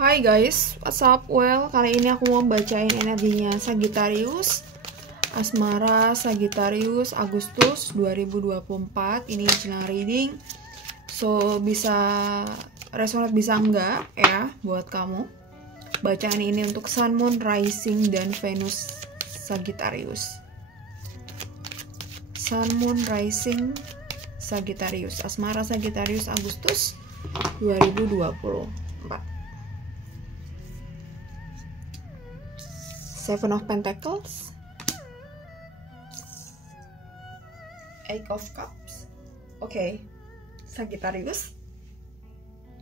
Hai guys, what's up? Well, kali ini aku mau bacain energinya Sagittarius, Asmara Sagittarius Agustus 2024. Ini general reading. So, bisa resonate bisa enggak ya buat kamu. Bacaan ini untuk Sun, Moon, Rising, dan Venus Sagittarius. Sun, Moon, Rising, Sagittarius, Asmara Sagittarius Agustus 2024. Seven of Pentacles, Eight of Cups. Oke, Sagittarius.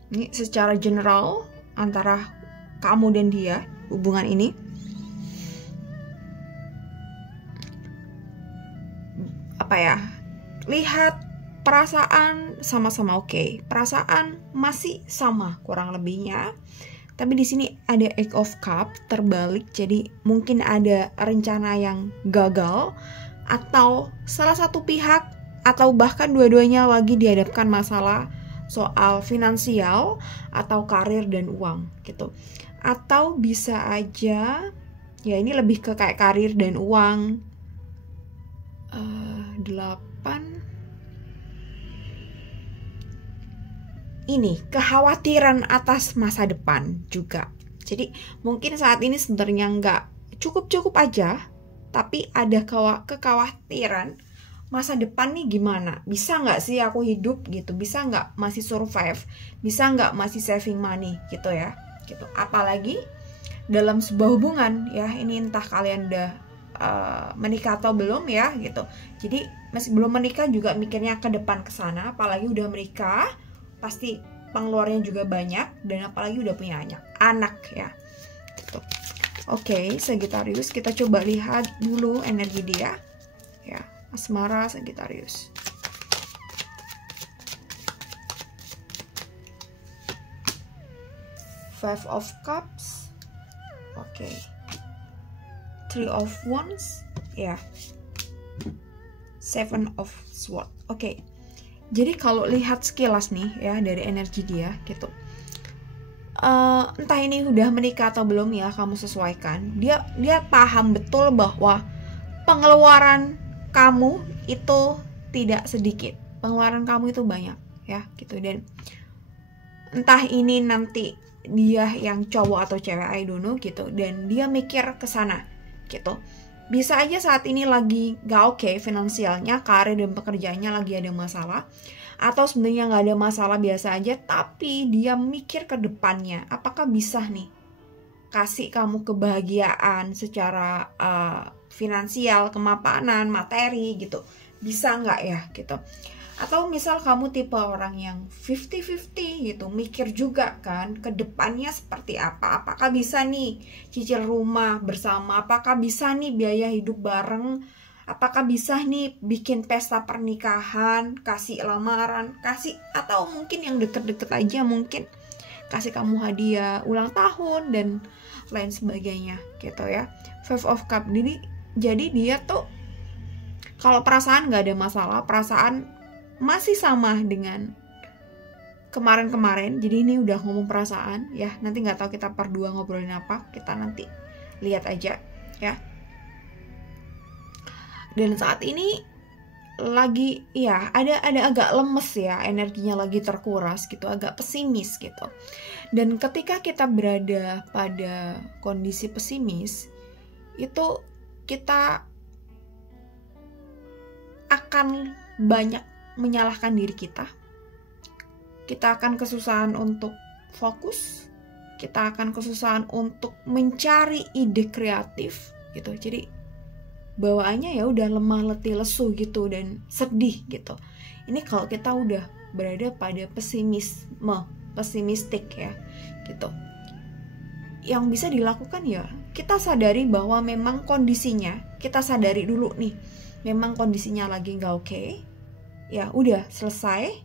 Ini secara general antara kamu dan dia, hubungan ini. Apa ya? Lihat perasaan sama-sama oke. Perasaan masih sama kurang lebihnya. Tapi di sini ada Eight of Cup terbalik, jadi mungkin ada rencana yang gagal atau salah satu pihak atau bahkan dua-duanya lagi dihadapkan masalah soal finansial atau karir dan uang gitu. Atau bisa aja ya ini lebih ke kayak karir dan uang. 8 ini kekhawatiran atas masa depan juga. Jadi mungkin saat ini sebenarnya nggak cukup aja, tapi ada kekhawatiran masa depan nih gimana? Bisa nggak sih aku hidup gitu? Bisa nggak masih survive? Bisa nggak masih saving money gitu ya? Gitu. Apalagi dalam sebuah hubungan ya, ini entah kalian udah menikah atau belum ya gitu. Jadi masih belum menikah juga mikirnya ke depan ke sana, apalagi udah menikah pasti pengeluarannya juga banyak, dan apalagi udah punya anak ya gitu. Oke, Sagittarius, kita coba lihat dulu energi dia ya, Asmara Sagittarius. Five of Cups. Oke. Three of Wands ya. Seven of Swords. Oke. Jadi kalau lihat sekilas nih ya dari energi dia gitu, entah ini udah menikah atau belum ya, kamu sesuaikan. Dia paham betul bahwa pengeluaran kamu itu tidak sedikit, pengeluaran kamu itu banyak ya gitu. Dan entah ini nanti dia yang cowok atau cewek, I don't know gitu, dan dia mikir ke sana gitu. Bisa aja saat ini lagi gak oke finansialnya, karir dan pekerjaannya lagi ada masalah. Atau sebenarnya gak ada masalah, biasa aja, tapi dia mikir ke depannya. Apakah bisa nih kasih kamu kebahagiaan secara finansial, kemapanan, materi gitu. Bisa gak ya gitu. Atau misal kamu tipe orang yang 50-50 gitu, mikir juga kan ke depannya seperti apa. Apakah bisa nih cicil rumah bersama, apakah bisa nih biaya hidup bareng, apakah bisa nih bikin pesta pernikahan, kasih lamaran, kasih, atau mungkin yang deket-deket aja mungkin kasih kamu hadiah ulang tahun dan lain sebagainya gitu ya. Five of Cups. Jadi dia tuh kalau perasaan gak ada masalah, perasaan masih sama dengan kemarin-kemarin. Jadi ini udah ngomong perasaan ya. Nanti nggak tahu kita berdua ngobrolin apa, kita nanti lihat aja ya. Dan saat ini lagi ya ada agak lemes ya, energinya lagi terkuras gitu, agak pesimis gitu. Dan ketika kita berada pada kondisi pesimis itu, kita akan banyak menyalahkan diri kita. Kita akan kesusahan untuk fokus. Kita akan kesusahan untuk mencari ide kreatif gitu. Jadi bawaannya ya udah lemah, letih, lesu gitu dan sedih gitu. Ini kalau kita udah berada pada pesimistik ya gitu. Yang bisa dilakukan ya kita sadari bahwa memang kondisinya, kita sadari dulu nih, memang kondisinya lagi nggak oke. Ya udah selesai.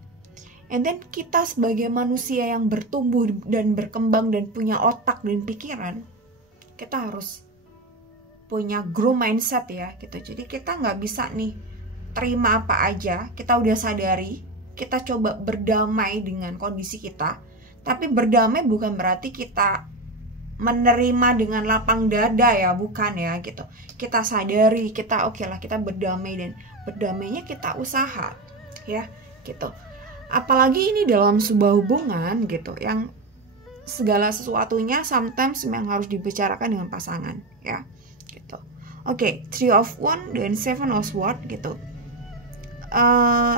And then kita sebagai manusia yang bertumbuh dan berkembang dan punya otak dan pikiran, kita harus punya grow mindset ya gitu. Jadi kita nggak bisa nih terima apa aja. Kita udah sadari, kita coba berdamai dengan kondisi kita, Tapi berdamai bukan berarti kita menerima dengan lapang dada ya, bukan ya gitu. Kita sadari, kita oke lah, kita berdamai, dan berdamainya kita usaha ya gitu. Apalagi ini dalam sebuah hubungan gitu, yang segala sesuatunya sometimes memang harus dibicarakan dengan pasangan ya gitu. Oke, Three of Wands dan Seven of Swords gitu.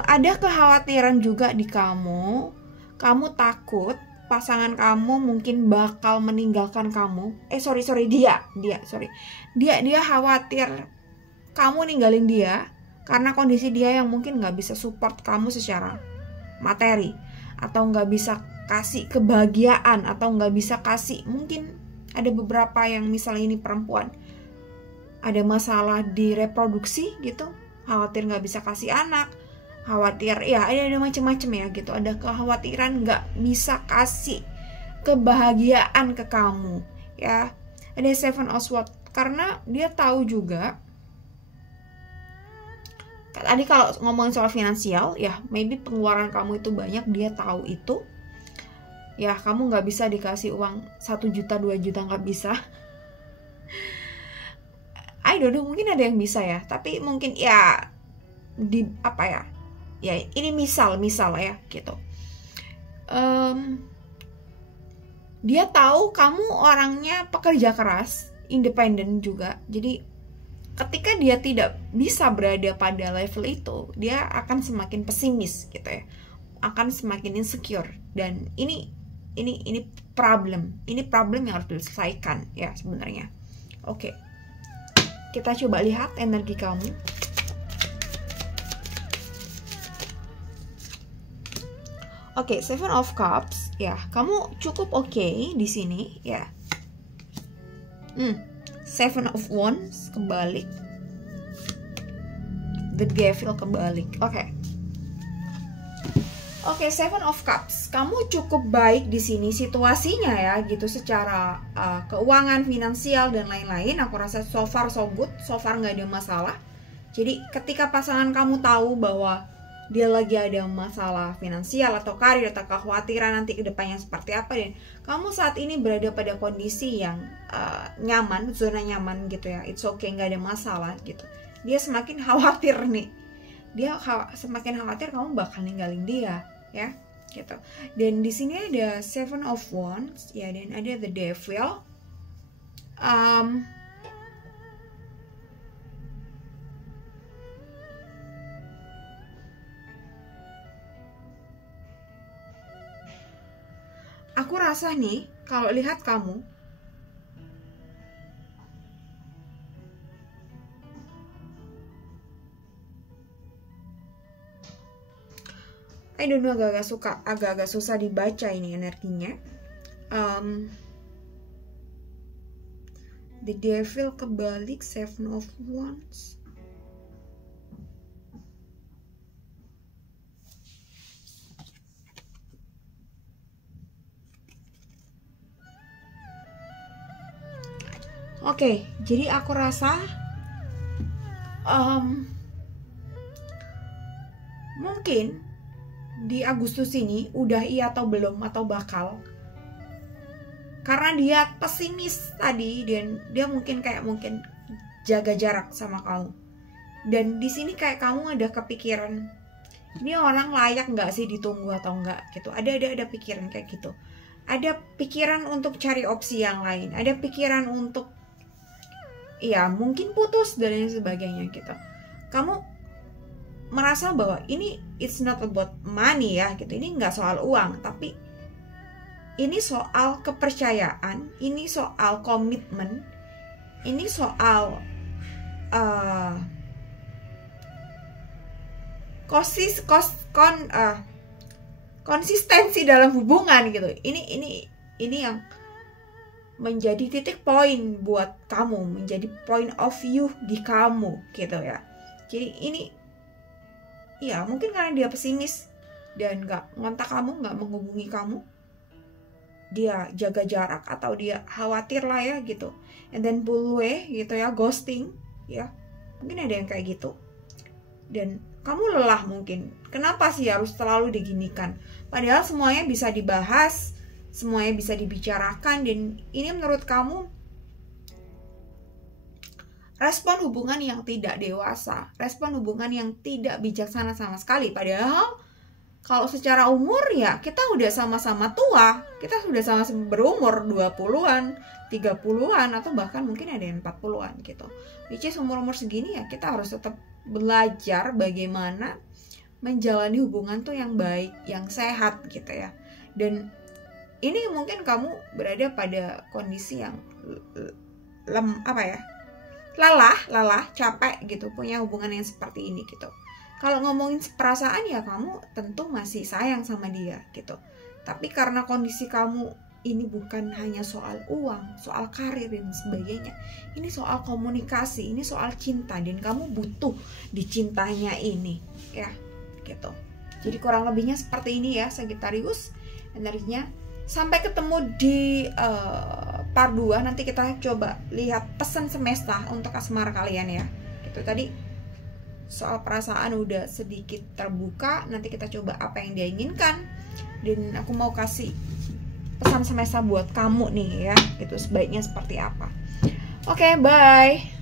Ada kekhawatiran juga di kamu. Kamu takut pasangan kamu mungkin bakal meninggalkan kamu. Dia khawatir kamu ninggalin dia karena kondisi dia yang mungkin nggak bisa support kamu secara materi, atau nggak bisa kasih kebahagiaan, atau nggak bisa kasih, mungkin ada beberapa yang misalnya ini perempuan ada masalah di reproduksi gitu, khawatir nggak bisa kasih anak, khawatir ya ada macam-macam ya gitu, ada kekhawatiran nggak bisa kasih kebahagiaan ke kamu ya. Ada Seven of Swords karena dia tahu juga tadi kalau ngomongin soal finansial ya, maybe pengeluaran kamu itu banyak, dia tahu itu ya. Kamu nggak bisa dikasih uang 1 juta 2 juta, nggak bisa. I don't know, mungkin ada yang bisa ya, tapi mungkin ya di apa ya, ya ini misal ya gitu. Dia tahu kamu orangnya pekerja keras, independen juga, jadi ketika dia tidak bisa berada pada level itu, dia akan semakin pesimis gitu ya, akan semakin insecure, dan ini problem yang harus diselesaikan ya sebenarnya. Oke, kita coba lihat energi kamu. Oke, Seven of Cups ya, kamu cukup oke di sini ya. Seven of Wands kebalik, The Devil kebalik. Oke, Seven of Cups, kamu cukup baik di sini situasinya ya gitu, secara keuangan, finansial dan lain-lain. Aku rasa so far so good, so far nggak ada masalah. Jadi ketika pasangan kamu tahu bahwa dia lagi ada masalah finansial atau karir atau kekhawatiran nanti kedepannya seperti apa, dan kamu saat ini berada pada kondisi yang nyaman, zona nyaman gitu ya, it's okay, nggak ada masalah gitu. Dia semakin khawatir nih, semakin khawatir kamu bakal ninggalin dia ya gitu. Dan di sini ada Seven of Wands ya, dan ada The Devil. Aku rasa nih, kalau lihat kamu, I don't know, agak-agak susah dibaca ini energinya. The Devil kebalik, Seven of Wands. Oke, jadi aku rasa mungkin di Agustus ini udah iya atau belum atau bakal, karena dia pesimis tadi, dan dia mungkin jaga jarak sama kamu. Dan di sini kayak kamu ada kepikiran, ini orang layak nggak sih ditunggu atau enggak gitu. Ada pikiran kayak gitu. Ada pikiran untuk cari opsi yang lain. Ada pikiran untuk ya mungkin putus dan lain sebagainya gitu. Kamu merasa bahwa ini it's not about money ya gitu. Ini nggak soal uang, tapi ini soal kepercayaan, ini soal komitmen, ini soal konsistensi dalam hubungan gitu. Ini yang menjadi titik poin buat kamu, menjadi point of view di kamu gitu ya. Jadi ini ya mungkin karena dia pesimis dan gak ngontak kamu, gak menghubungi kamu, dia jaga jarak atau dia khawatir lah ya gitu, and then pull away gitu ya, ghosting ya, mungkin ada yang kayak gitu. Dan kamu lelah mungkin, kenapa sih harus selalu diginikan, padahal semuanya bisa dibahas, semuanya bisa dibicarakan. Dan ini menurut kamu respon hubungan yang tidak dewasa, respon hubungan yang tidak bijaksana sama sekali. Padahal kalau secara umur ya kita udah sama-sama tua, kita sudah sama-sama berumur 20-an, 30-an, atau bahkan mungkin ada yang 40-an gitu. Which is umur-umur segini ya kita harus tetap belajar bagaimana menjalani hubungan tuh yang baik, yang sehat gitu ya. Dan ini mungkin kamu berada pada kondisi yang lelah, capek gitu, punya hubungan yang seperti ini gitu. Kalau ngomongin perasaan ya kamu tentu masih sayang sama dia gitu. Tapi karena kondisi kamu ini bukan hanya soal uang, soal karir dan sebagainya. Ini soal komunikasi, ini soal cinta, dan kamu butuh dicintanya ini ya gitu. Jadi kurang lebihnya seperti ini ya Sagittarius energinya. Sampai ketemu di part 2. Nanti kita coba lihat pesan semesta untuk asmara kalian ya. Gitu tadi soal perasaan udah sedikit terbuka. Nanti kita coba apa yang dia inginkan. Dan aku mau kasih pesan semesta buat kamu nih ya. Itu sebaiknya seperti apa. Oke, bye.